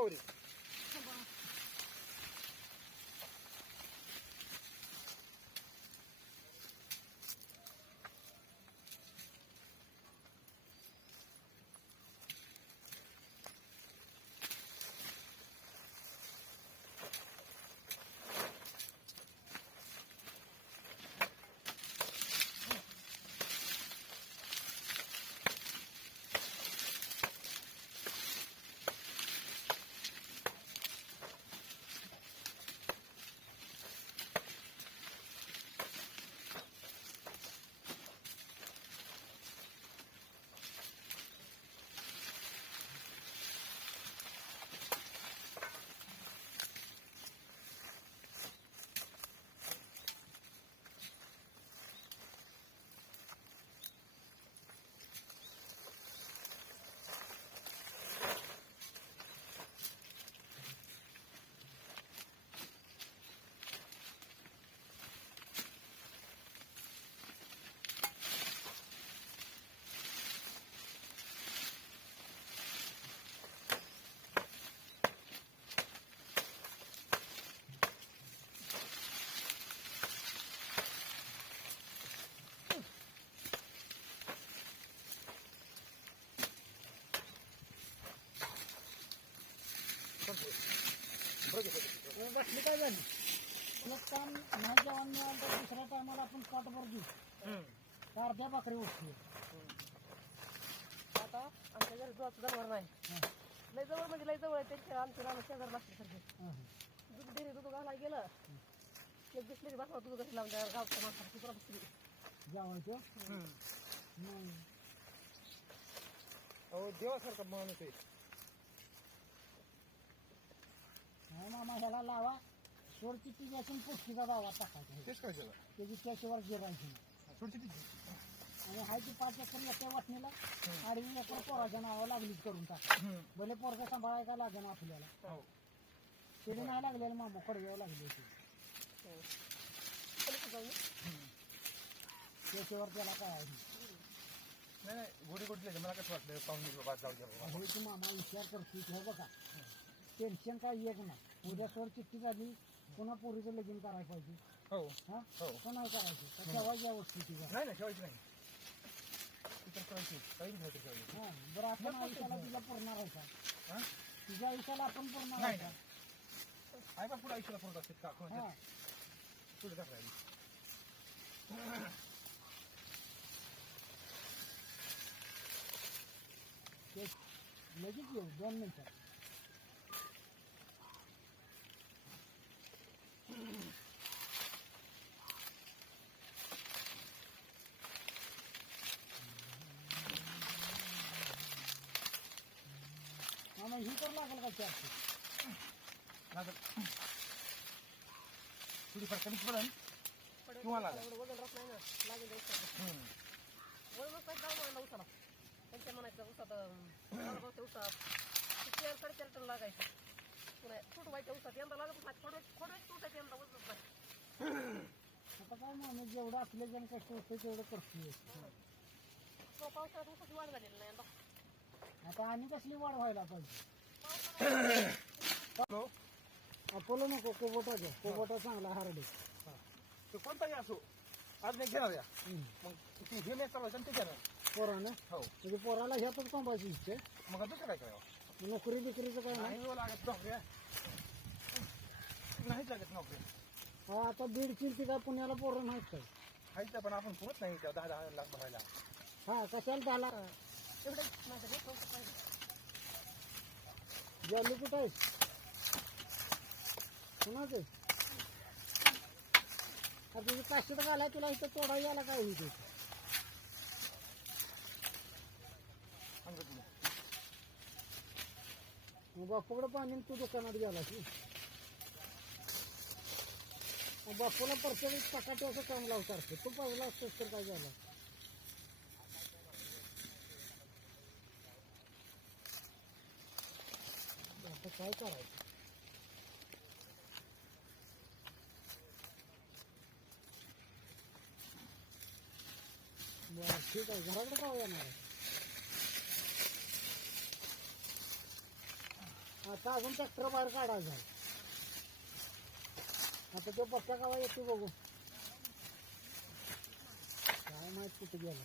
गौरी बसली काय झाली तुला काम नाही जेवण मिळालं तर दुसऱ्या टायमाला आपण पाठभर घेऊ अर्ध्या भाकरी उठली आता आमच्या घरी दुधाचं जनावर नाही लय जवळ म्हणजे लय जवळ आहे त्यांच्या आमच्या रानात शेजार लागल्यासारखे दूध डेअरी दूध घालायला गेलं एक दिसली बसवा दूध घरी लावून द्यायला गावच्या माणसाला कुत्रा बसली जेवायचं अहो देवासारखा माणूस आहे मामा ह्याला लावा सोडची ती असून पुष्टीचा दावा टाकायचा तेच काय केलं त्याची त्याच्यावर गिरायची थोडीशी आणि हाय ती 5 एकर एका वाटणीला 2.5 एकर पोराच्या नावावर लागलीच करून टाका भले पोरगा सांभाळाय का लागे ना आपल्याला त्याने नाही लागलेलं मामा कडव्यावर लागली होती त्याच्यावर त्याला काय आहे नाही गोडी गोडली मला कसं वाटलं पाहुणे बाबा जाऊ द्या होय तू मामा विचार करतो हे बघा टेन्शन काय एक नाही उद्या सोड चिठ्ठी झाली पुन्हा पोरीचं लगीन करायला पाहिजे हो हा हो का नाही करायचं ठेवायची या वस्तू तिला नाही ना ठेवायची नाही तिथं ठेवायची काही नाही ठेवायची हा बरं आपण आयुष्याला तिला पुरणार आहे का हां तुझ्या आयुष्याला आपण पुरणार आहे का आहे का पुढे आयुष्याला फोन असते का हा पुढे का राहिली लगेच येऊ 2 मिनिटात मामा ही तर लागेल का 400 लागत थोडीफार कमीच पडेल किंवा लागेल वजन राहत नाही ना लागेल वजन जाऊ उसाला त्यांच्या म्हणायचं उसात उसात 4-4.5 टन लागायचं पुन्हा तुटवायच्या उसात यंदा लागत नाही थोडं तुटायचं यंदा वजनच नाही आता काय माणूस जेवढं आपले जण कष्ट होतं तेवढं करतोय पावसाळ्यात उसाची वाढ झालेली नाही यंदा आता आणि कसली वाढ व्हायला पाहिजे हॅलो अपोलो नको कोबोटा घ्या कोबोटा चांगला हार्डे तो कोणताही असो आज नाही घेणार या मग ती हे नाही चालवायचं आणि ते घेणार पोरानं हो म्हणजे पोराला ह्यातच थांबायची इच्छा मग दुसरं काय करावं नोकरी बिकरीचं काय नाही नाही लागत नोकऱ्या नाहीच लागत नोकऱ्या हा आता बीड चिंती काय पुण्याला पोरं नाहीत काय खायचं पण आपण पुरत नाही त्या 10 लाख भरायला हा कशाला 10 लाख एवढं माझं हे पाहिजे जालू कुठं आहेस कुणाच आहे आता तुझी काशीट घालाय तुला इथं तोडा यायला काय होईल सांगत मग बापूकडं पाणी तू दुकानात गेला की बापूला प्रत्येक टकाट्याचं काम लावतात तू पाहिला असतोस तर काय झालं आता काय करायचं बरं ठीक आहे घराकडे का येणार आहे आता अजून ट्रॅक्टर बाहेर काढायचा आहे. आता तो पक्का गावा येतो बघू काय माहित कुठे गेला.